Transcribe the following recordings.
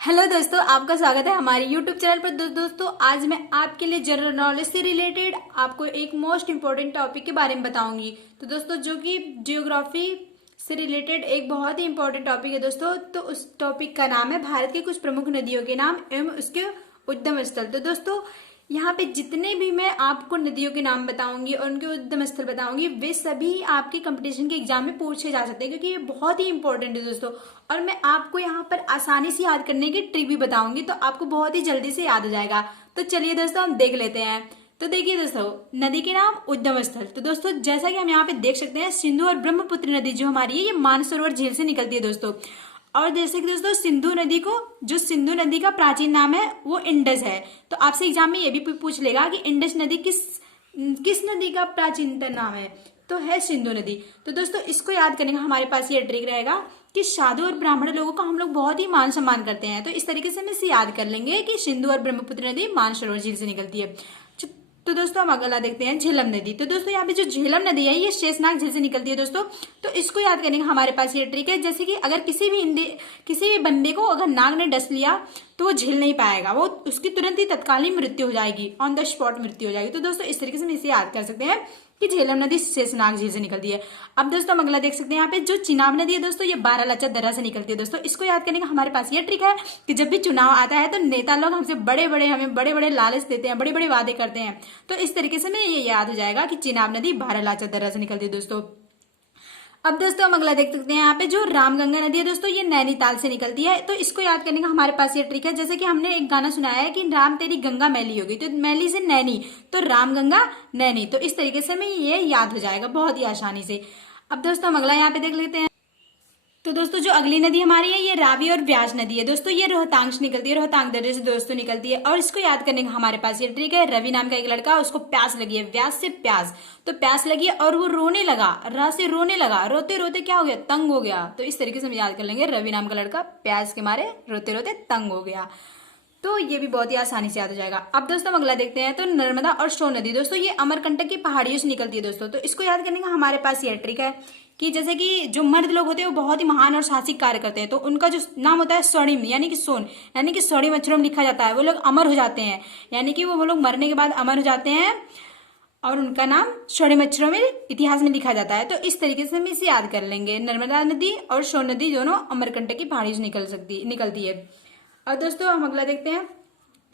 Hello दोस्तों, आपका स्वागत है हमारे यूट्यूब चैनल पर। दोस्तों आज मैं आपके लिए जनरल नॉलेज से रिलेटेड आपको एक मोस्ट इम्पोर्टेंट टॉपिक के बारे में बताऊंगी। तो दोस्तों जो कि जियोग्राफी से रिलेटेड एक बहुत ही इम्पोर्टेंट टॉपिक है दोस्तों। तो उस टॉपिक का नाम है भारत की कुछ प्रमुख नदियों के नाम एवं उसके उद्गम स्थल। तो दोस्तों यहाँ पे जितने भी मैं आपको नदियों के नाम बताऊंगी और उनके उद्गम स्थल बताऊंगी वे सभी आपके कंपटीशन के एग्जाम में पूछे जा सकते हैं, क्योंकि ये बहुत ही इंपॉर्टेंट है दोस्तों। और मैं आपको यहाँ पर आसानी से याद करने की ट्रिक भी बताऊंगी, तो आपको बहुत ही जल्दी से याद हो जाएगा। तो चलिए दोस्तों हम देख लेते हैं। तो देखिए दोस्तों, नदी के नाम उद्गम स्थल। तो दोस्तों जैसा कि हम यहाँ पे देख सकते हैं, सिंधु और ब्रह्मपुत्र नदी जो हमारी है ये मानसरोवर झील से निकलती है दोस्तों। और जैसे कि दोस्तों सिंधु नदी को, जो सिंधु नदी का प्राचीन नाम है वो इंडस है। तो आपसे एग्जाम में ये भी पूछ लेगा कि इंडस नदी किस नदी का प्राचीनतम नाम है, तो है सिंधु नदी। तो दोस्तों इसको याद करने का हमारे पास ये ट्रिक रहेगा कि साधु और ब्राह्मण लोगों का हम लोग बहुत ही मान सम्मान करते हैं। तो इस तरीके से हम इसे याद कर लेंगे कि सिंधु और ब्रह्मपुत्र नदी मानसरोवर झील से निकलती है। तो दोस्तों हम अगला देखते हैं झेलम नदी। तो दोस्तों यहाँ पे जो झेलम नदी है ये शेषनाग झील से निकलती है दोस्तों। तो इसको याद करने का हमारे पास ये ट्रिक है, जैसे कि अगर किसी भी बंदे को अगर नाग ने डस लिया तो वो झेल नहीं पाएगा, वो उसकी तुरंत ही तत्कालीन मृत्यु हो जाएगी, ऑन द स्पॉट मृत्यु हो जाएगी। तो दोस्तों इस तरीके से हम इसे याद कर सकते हैं कि झेलम नदी शेषनाग झील से निकलती है। अब दोस्तों हम अगला देख सकते हैं यहाँ पे जो चिनाब नदी है दोस्तों, ये बारालाचा दर्रा से निकलती है दोस्तों। इसको याद करने का हमारे पास ये ट्रिक है कि जब भी चुनाव आता है तो नेता लोग हमें बड़े बड़े लालच देते हैं, बड़े बड़े वादे करते हैं। तो इस तरीके से हमें ये याद हो जाएगा कि चिनाब नदी बारालाचा दर्रा से निकलती है दोस्तों। अब दोस्तों हम अगला देख सकते हैं यहाँ पे जो रामगंगा नदी है दोस्तों, ये नैनीताल से निकलती है। तो इसको याद करने का हमारे पास ये ट्रिक है, जैसे कि हमने एक गाना सुनाया है कि राम तेरी गंगा मैली होगी, तो मैली से नैनी, तो रामगंगा नैनी। तो इस तरीके से हमें ये याद हो जाएगा बहुत ही आसानी से। अब दोस्तों हम अगला यहाँ पे देख लेते हैं। तो दोस्तों जो अगली नदी हमारी है ये रावी और ब्यास नदी है दोस्तों, ये रोहतांग से निकलती है, रोहतांग दर्रे से दोस्तों निकलती है। और इसको याद करने का हमारे पास ये ट्रिक है, रवि नाम का एक लड़का, उसको प्यास लगी है, व्यास से प्यास, तो प्यास लगी और वो रोने लगा, रा से रोने लगा, रोते रोते क्या हो गया, तंग हो गया। तो इस तरीके से हम याद कर लेंगे, रवि नाम का लड़का प्यास के मारे रोते रोते तंग हो गया। तो ये भी बहुत ही आसानी से याद हो जाएगा। अब दोस्तों हम अगला देखते हैं। तो नर्मदा और सोन नदी दोस्तों, ये अमरकंटक की पहाड़ियों से निकलती है दोस्तों। तो इसको याद करने का हमारे पास ये ट्रिक है कि जैसे कि जो मर्द लोग होते हैं वो बहुत ही महान और साहसिक कार्य करते हैं, तो उनका जो नाम होता है स्वर्णिम, यानी कि सोन, यानी कि स्वर्णिम अक्षरों में लिखा जाता है, वो लोग अमर हो जाते हैं, यानी कि वो लोग मरने के बाद अमर हो जाते हैं और उनका नाम स्वर्णिम अक्षरों में इतिहास में लिखा जाता है। तो इस तरीके से हम इसे याद कर लेंगे, नर्मदा नदी और सोन नदी दोनों अमरकंटक की पहाड़ी से निकलती है। और दोस्तों हम अगला देखते हैं।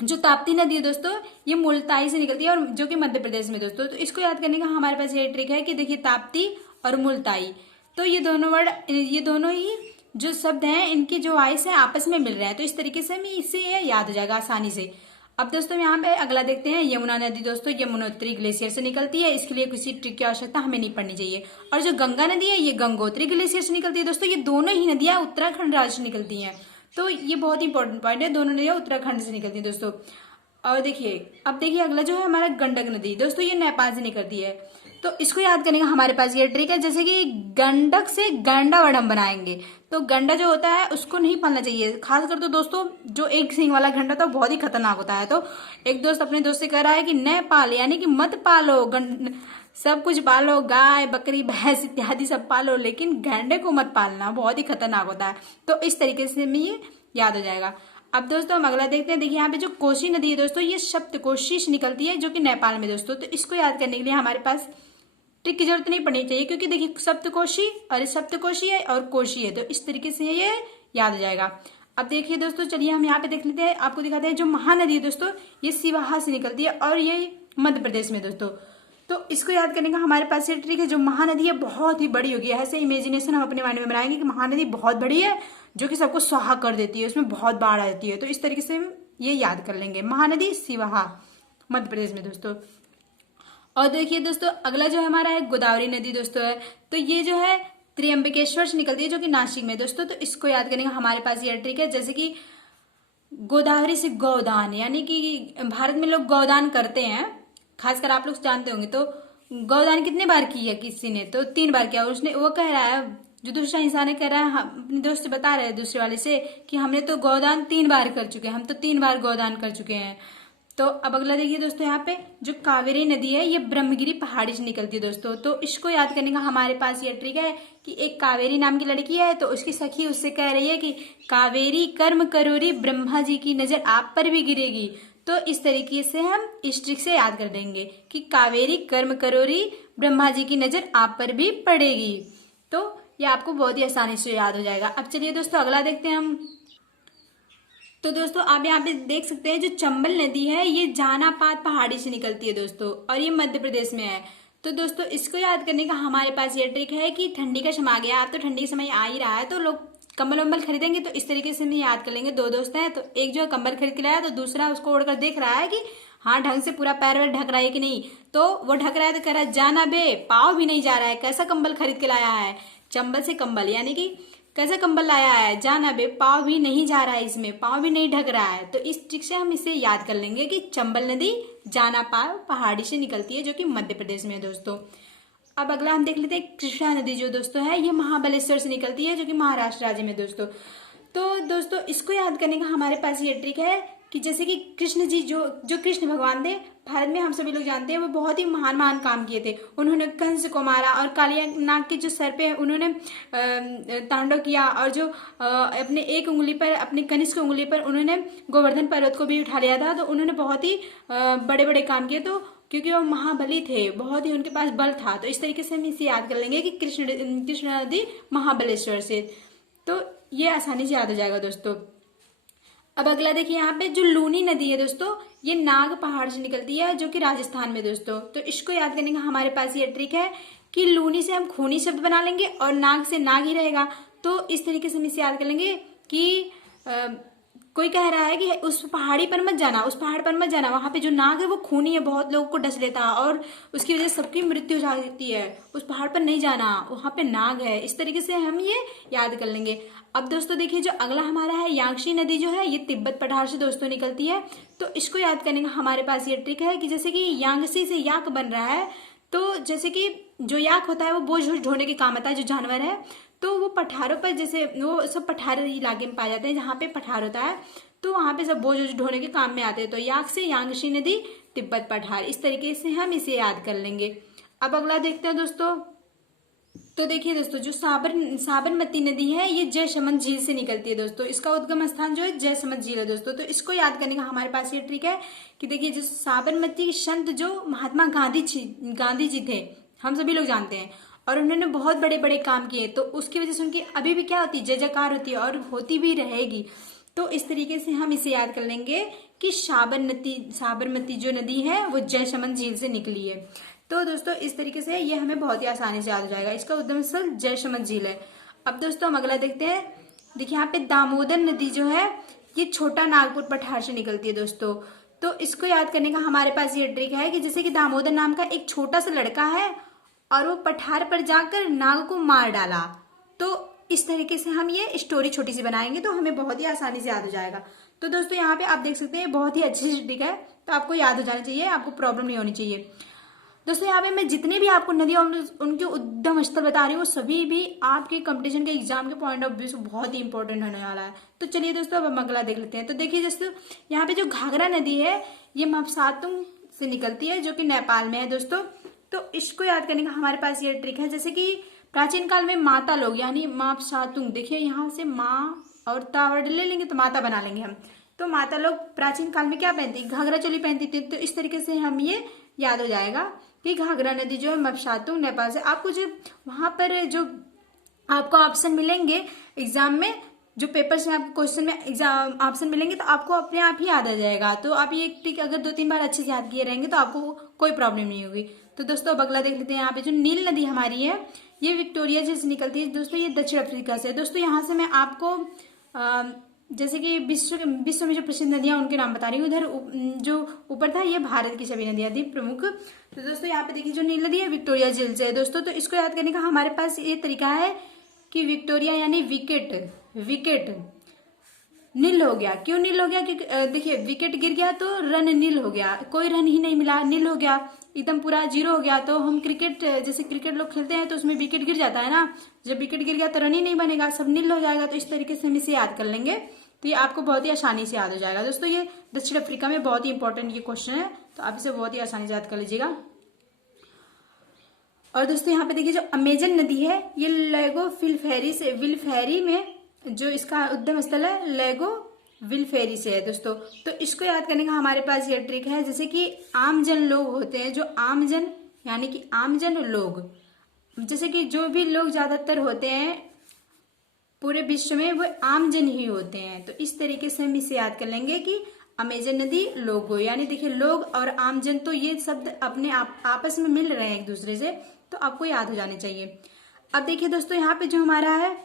जो ताप्ती नदी है दोस्तों, ये मुल्ताई से निकलती है, और जो कि मध्य प्रदेश में दोस्तों। तो इसको याद करने का हमारे पास ये ट्रिक है कि देखिए ताप्ती और मुल्ताई, तो ये दोनों ही जो शब्द हैं इनकी जो वॉइस है आपस में मिल रहे हैं। तो इस तरीके से हमें इससे ये याद हो जाएगा आसानी से। अब दोस्तों यहाँ पे अगला देखते हैं। यमुना नदी दोस्तों यमुनोत्री ग्लेशियर से निकलती है, इसके लिए किसी ट्रिक की आवश्यकता हमें नहीं पड़नी चाहिए। और जो गंगा नदी है ये गंगोत्री ग्लेशियर से निकलती है दोस्तों। ये दोनों ही नदियां उत्तराखंड राज्य से निकलती हैं, तो ये बहुत इंपॉर्टेंट पॉइंट है, दोनों नदियां उत्तराखंड से निकलती है दोस्तों। और देखिए अब देखिए अगला जो है हमारा गंडक नदी दोस्तों, ये नेपाल से निकलती है। तो इसको याद करने का हमारे पास ये ट्रिक है, जैसे कि गंडक से गंडा वर्ड हम बनाएंगे, तो गंडा जो होता है उसको नहीं पालना चाहिए, खासकर तो दोस्तों जो एक सिंग वाला गंडा था बहुत ही खतरनाक होता है। तो एक दोस्त अपने दोस्त से कह रहा है कि न पाल, यानी कि मत पालो, सब कुछ पालो, गाय बकरी भैंस इत्यादि सब पालो, लेकिन गंडे को मत पालना, बहुत ही खतरनाक होता है। तो इस तरीके से हमें ये याद हो जाएगा। अब दोस्तों हम अगला देखते हैं। देखिए यहाँ पे जो कोसी नदी है दोस्तों, ये सप्तकोशी से निकलती है, जो कि नेपाल में दोस्तों। तो इसको याद करने के लिए हमारे पास ट्रिक की जरूरत नहीं पड़नी चाहिए, क्योंकि देखिए सप्तकोशी और सप्तकोशी है और कोशी है, तो इस तरीके से ये याद हो जाएगा। अब देखिए दोस्तों, चलिए हम यहाँ पे देख लेते हैं, आपको दिखाते हैं। जो महानदी है दोस्तों, ये सिवाहा से निकलती है और ये मध्य प्रदेश में दोस्तों। तो इसको याद करने का हमारे पास ये ट्रिक है, जो महानदी है बहुत ही बड़ी होगी, ऐसे इमेजिनेशन हम अपने माइंड में बनाएंगे कि महानदी बहुत बड़ी है जो कि सबको स्वाहा कर देती है, उसमें बहुत बाढ़ आ जाती है। तो इस तरीके से हम ये याद कर लेंगे, महानदी सिवाहा मध्य प्रदेश में दोस्तों। और देखिए दोस्तों अगला जो हमारा है गोदावरी नदी दोस्तों है, तो ये जो है त्र्यंबकेश्वर से निकलती है, जो कि नासिक में दोस्तों। तो इसको याद करने का हमारे पास ये ट्रिक है, जैसे कि गोदावरी से गौदान, यानी कि भारत में लोग गौदान करते हैं, खासकर आप लोग जानते होंगे। तो गौदान कितने बार की है किसी ने, तो 3 बार किया। उसने वो कह रहा है, जो दूसरा इंसान है कह रहा है, अपने दोस्त से बता रहे हैं दूसरे वाले से कि हमने तो गौदान 3 बार कर चुके हैं, हम तो 3 बार गौदान कर चुके हैं। तो अब अगला देखिए दोस्तों, यहाँ पे जो कावेरी नदी है ये ब्रह्मगिरी पहाड़ी से निकलती है दोस्तों। तो इसको याद करने का हमारे पास ये ट्रिक है कि एक कावेरी नाम की लड़की है, तो उसकी सखी उससे कह रही है कि कावेरी कर्म करोरी, ब्रह्मा जी की नजर आप पर भी गिरेगी। तो इस तरीके से हम इस ट्रिक से याद कर देंगे कि कावेरी कर्म करोरी, ब्रह्मा जी की नजर आप पर भी पड़ेगी। तो ये आपको बहुत ही आसानी से याद हो जाएगा। अब चलिए दोस्तों अगला देखते हैं हम। तो दोस्तों आप यहाँ पे देख सकते हैं जो चंबल नदी है ये जानापात पहाड़ी से निकलती है दोस्तों, और ये मध्य प्रदेश में है। तो दोस्तों इसको याद करने का हमारे पास ये ट्रिक है कि ठंडी का समय आ गया, अब तो ठंडी का समय आ ही रहा है, तो लोग कंबल वंबल खरीदेंगे। तो इस तरीके से हम याद कर लेंगे। दो दोस्त हैं, तो एक जो है कंबल खरीद के लाया, तो दूसरा उसको ओढ़कर देख रहा है कि हाँ ढंग से पूरा पैर वैर ढक रहा है कि नहीं। तो वो ढक रहा है तो कह रहा है जाना बे, पाँव भी नहीं जा रहा है, कैसा कंबल खरीद के लाया है। चंबल से कंबल यानी कि कैसा कंबल लाया है, जाना बे, पाँव भी नहीं जा रहा है, इसमें पाँव भी नहीं ढक रहा है। तो इस ट्रिक से हम इसे याद कर लेंगे कि चंबल नदी जानापात पहाड़ी से निकलती है, जो कि मध्य प्रदेश में है दोस्तों। अब अगला हम देख लेते हैं कृष्णा नदी जो दोस्तों है ये महाबलेश्वर से निकलती है, जो कि महाराष्ट्र राज्य में दोस्तों। तो दोस्तों इसको याद करने का हमारे पास ये ट्रिक है कि जैसे कि कृष्ण जी जो कृष्ण भगवान थे, भारत में हम सभी लोग जानते हैं, वो बहुत ही महान महान काम किए थे। उन्होंने कंस को मारा, और कालिया नाग के जो सर पे उन्होंने तांडव किया, और जो अपने एक उंगली पर, अपनी कनिष्क उंगली पर उन्होंने गोवर्धन पर्वत को भी उठा लिया था। तो उन्होंने बहुत ही बड़े बड़े काम किए, तो क्योंकि वो महाबली थे, बहुत ही उनके पास बल था। तो इस तरीके से हम इसे याद कर लेंगे कि कृष्ण नदी महाबलेश्वर से। तो ये आसानी से याद हो जाएगा दोस्तों। अब अगला देखिए, यहाँ पे जो लूनी नदी है दोस्तों ये नाग पहाड़ से निकलती है, जो कि राजस्थान में दोस्तों। तो इसको याद करने का हमारे पास ये ट्रिक है कि लूनी से हम खूनी शब्द बना लेंगे और नाग से नाग ही रहेगा। तो इस तरीके से हम इसे याद कर लेंगे कि कोई कह रहा है कि उस पहाड़ी पर मत जाना, उस पहाड़ पर मत जाना, वहां पे जो नाग है वो खूनी है, बहुत लोगों को डस लेता है और उसकी वजह से सबकी मृत्यु हो जाती है। उस पहाड़ पर नहीं जाना, वहां पे नाग है। इस तरीके से हम ये याद कर लेंगे। अब दोस्तों देखिए जो अगला हमारा है यांगशी नदी जो है ये तिब्बत पठार से दोस्तों निकलती है। तो इसको याद करने का हमारे पास ये ट्रिक है कि जैसे कि यांगशी से याक बन रहा है, तो जैसे कि जो याक होता है वो बोझ ढोने के काम आता है, जो जानवर है। तो वो पठारों पर, जैसे वो सब पठार इलाके में पाए जाते हैं जहाँ पे पठार होता है, तो वहां पे सब बोझ ढोने के काम में आते हैं। तो याक से यांगशी नदी, तिब्बत पठार, इस तरीके से हम इसे याद कर लेंगे। अब अगला देखते हैं दोस्तों। तो देखिए दोस्तों जो साबरमती नदी है ये जयसमंद झील से निकलती है दोस्तों। इसका उद्गम स्थान जो है जयसमंद झील है दोस्तों। तो इसको याद करने का हमारे पास ये ट्रिक है कि देखिए जो साबरमती संत जो महात्मा गांधी जी थे, हम सभी लोग जानते हैं, और उन्होंने बहुत बड़े बड़े काम किए। तो उसकी वजह से उनकी अभी भी क्या होती है, जय जयकार होती है और होती भी रहेगी। तो इस तरीके से हम इसे याद कर लेंगे कि साबरमती जो नदी है वो जयसमंद झील से निकली है। तो दोस्तों इस तरीके से ये हमें बहुत ही आसानी से याद हो जाएगा। इसका उद्गम स्थल जयसमंद झील है। अब दोस्तों हम अगला देखते हैं। देखिए यहाँ पे दामोदर नदी जो है ये छोटा नागपुर पठार से निकलती है दोस्तों। तो इसको याद करने का हमारे पास ये ट्रिक है कि जैसे कि दामोदर नाम का एक छोटा सा लड़का है और वो पठार पर जाकर नाग को मार डाला। तो इस तरीके से हम ये स्टोरी छोटी सी बनाएंगे तो हमें बहुत ही आसानी से याद हो जाएगा। तो दोस्तों यहाँ पे आप देख सकते हैं बहुत ही अच्छी सी ट्रिक है, तो आपको याद हो जाना चाहिए, आपको प्रॉब्लम नहीं होनी चाहिए। दोस्तों यहाँ पे मैं जितनी भी आपको नदी और उनके उद्गम स्थल बता रही हूँ वो सभी भी आपके कंपटीशन के एग्जाम के पॉइंट ऑफ व्यू से बहुत ही इंपॉर्टेंट होने वाला है। तो चलिए दोस्तों अब हम अगला देख लेते हैं। तो देखिए दोस्तों यहाँ पे जो घाघरा नदी है ये मपसातुंग से निकलती है, जो कि नेपाल में है दोस्तों। तो इसको याद करने का हमारे पास ये ट्रिक है, जैसे कि प्राचीन काल में माता लोग यानी मापसातुंग, देखिए यहाँ से माँ और ता वर्ड ले लेंगे तो माता बना लेंगे हम। तो माता लोग प्राचीन काल में क्या पहनती, घाघरा चोली पहनती थी। तो इस तरीके से हम ये याद हो जाएगा कि घाघरा नदी जो है मपसातुंग नेपाल से। आपको जो वहां पर जो आपको ऑप्शन मिलेंगे एग्जाम में, जो पेपर्स में आपको क्वेश्चन में एग्जाम ऑप्शन मिलेंगे, तो आपको अपने आप ही याद आ जाएगा। तो आप ये ट्रिक अगर 2-3 बार अच्छे से याद किए रहेंगे तो आपको कोई प्रॉब्लम नहीं होगी। तो दोस्तों अब अगला देख लेते हैं। यहाँ पे जो नील नदी हमारी है ये विक्टोरिया झील से निकलती है दोस्तों, ये दक्षिण अफ्रीका से। दोस्तों यहाँ से मैं आपको जैसे कि विश्व में जो प्रसिद्ध नदियां उनके नाम बता रही हूँ। उधर जो ऊपर था ये भारत की सभी नदियां थी प्रमुख। तो दोस्तों यहाँ पे देखिए जो नील नदी है विक्टोरिया झील से है दोस्तों। तो इसको याद करने का हमारे पास ये तरीका है कि विक्टोरिया यानी विकेट नील हो गया। क्यों नील हो गया, क्योंकि देखिए विकेट गिर गया तो रन नील हो गया, कोई रन ही नहीं मिला, नील हो गया, एकदम पूरा जीरो हो गया। तो हम क्रिकेट, जैसे क्रिकेट लोग खेलते हैं तो उसमें विकेट गिर जाता है ना, जब विकेट गिर गया तो रन ही नहीं बनेगा, सब नील हो जाएगा। तो इस तरीके से हम इसे याद कर लेंगे तो ये आपको बहुत ही आसानी से याद हो जाएगा दोस्तों। ये दक्षिण अफ्रीका में बहुत ही इंपॉर्टेंट ये क्वेश्चन है, तो आप इसे बहुत ही आसानी से याद कर लीजिएगा। और दोस्तों यहाँ पे देखिए जो अमेजन नदी है ये लेगो विलफेरी में जो इसका उद्गम स्थल है लेगो विलफेरी से है दोस्तों। तो इसको याद करने का हमारे पास ये ट्रिक है, जैसे कि आमजन लोग होते हैं, जो आमजन यानी कि आमजन लोग, जैसे कि जो भी लोग ज्यादातर होते हैं पूरे विश्व में वो आमजन ही होते हैं। तो इस तरीके से हम इसे याद कर लेंगे कि अमेजन नदी लोगो, यानी देखिए लोग और आमजन तो ये शब्द अपने आपस में मिल रहे हैं एक दूसरे से, तो आपको याद हो जाने चाहिए। अब देखिए दोस्तों यहाँ पे जो हमारा है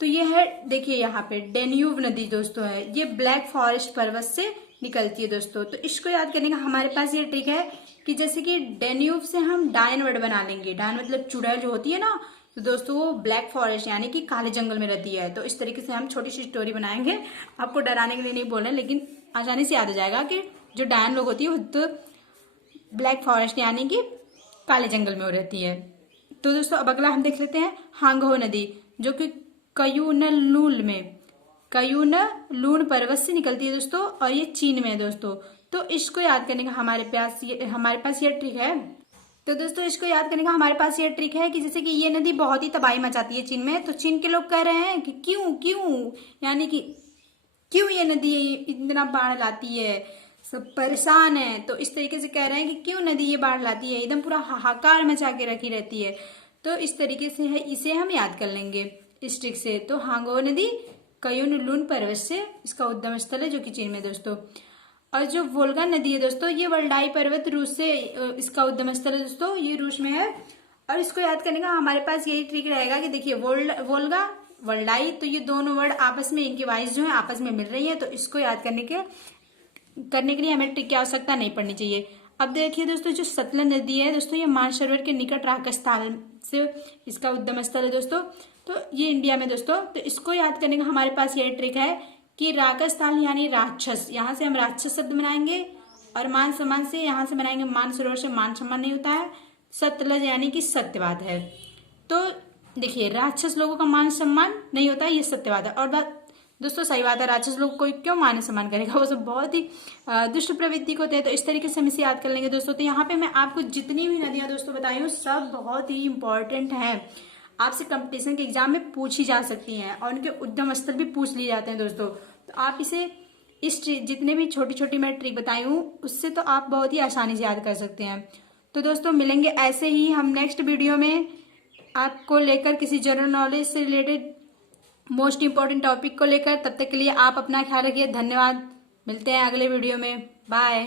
तो ये है, देखिए यहाँ पे डेन्यूब नदी दोस्तों है, ये ब्लैक फॉरेस्ट पर्वत से निकलती है दोस्तों। तो इसको याद करने का हमारे पास ये ट्रिक है कि जैसे कि डेन्यूब से हम डायन वर्ड बना लेंगे। डायन मतलब चुड़ैल जो होती है ना, तो दोस्तों वो ब्लैक फॉरेस्ट यानी कि काले जंगल में रहती है। तो इस तरीके से हम छोटी सी स्टोरी बनाएंगे, आपको डराने के लिए नहीं बोल रहे, लेकिन आसानी से याद हो जाएगा कि जो डायन लोग होती है वो ब्लैक फॉरेस्ट यानी कि काले जंगल में वो रहती है। तो दोस्तों अब अगला हम देख लेते हैं हांगहो नदी, जो कि कयूनलून पर्वत से निकलती है दोस्तों, और ये चीन में है दोस्तों। तो इसको याद करने का हमारे पास ये ट्रिक है। तो दोस्तों इसको याद करने का हमारे पास ये ट्रिक है कि जैसे कि ये नदी बहुत ही तबाही मचाती है चीन में, तो चीन के लोग कह रहे हैं कि क्यों यानी कि क्यों ये नदी इतना बाढ़ लाती है, सब परेशान है। तो इस तरीके से कह रहे हैं कि क्यों नदी ये बाढ़ लाती है, एकदम पूरा हाहाकार मचा के रखी रहती है। तो इस तरीके से है, इसे हम याद कर लेंगे इस ट्रिक से। तो हांगो नदी कयूनलून पर्वत से इसका उद्गम स्थल है, जो कि चीन में दोस्तों। और जो वोल्गा नदी है दोस्तों, ये वल्डाई पर्वत रूस से इसका उद्गम स्थल है दोस्तों, ये रूस में है। और इसको याद करने का हमारे पास यही ट्रिक रहेगा कि देखिए वोल्गा वल्डाई, तो ये दोनों वर्ड आपस में, इनकी वाइस जो है आपस में मिल रही है। तो इसको याद करने के लिए हमें ट्रिक की आवश्यकता नहीं पड़नी चाहिए। अब देखिए दोस्तों जो सतलज नदी है दोस्तों, ये मानसरोवर के निकट राजस्थान से इसका उद्गम स्थल है दोस्तों। तो ये इंडिया में दोस्तों। तो इसको याद करने का हमारे पास यही ट्रिक है कि राजस्थान यानी राक्षस, यहाँ से हम राक्षस शब्द बनाएंगे, और मान सम्मान से यहाँ से बनाएंगे मानसरोवर से मान सम्मान नहीं होता है, सतलज यानी कि सत्यवाद है। तो देखिए राक्षस लोगों का मान सम्मान नहीं होता है, ये सत्यवाद है। और बात दोस्तों सही बात है, राक्षस लोग कोई क्यों मान सम्मान करेगा, वो सब बहुत ही दुष्ट प्रवृत्ति को होते हैं। तो इस तरीके से हम इसे याद कर लेंगे दोस्तों। तो यहाँ पे मैं आपको जितनी भी नदियां दोस्तों बताई हूँ सब बहुत ही इंपॉर्टेंट हैं, आपसे कंपटीशन के एग्जाम में पूछी जा सकती हैं, और उनके उद्गम स्थल भी पूछ लिए जाते हैं दोस्तों। तो आप इसे जितने भी छोटी छोटी मैं ट्रिक बताई हूँ उससे तो आप बहुत ही आसानी से याद कर सकते हैं। तो दोस्तों मिलेंगे ऐसे ही हम नेक्स्ट वीडियो में आपको लेकर किसी जनरल नॉलेज से रिलेटेड मोस्ट इंपॉर्टेंट टॉपिक को लेकर। तब तक के लिए आप अपना ख्याल रखिए, धन्यवाद। मिलते हैं अगले वीडियो में, बाय।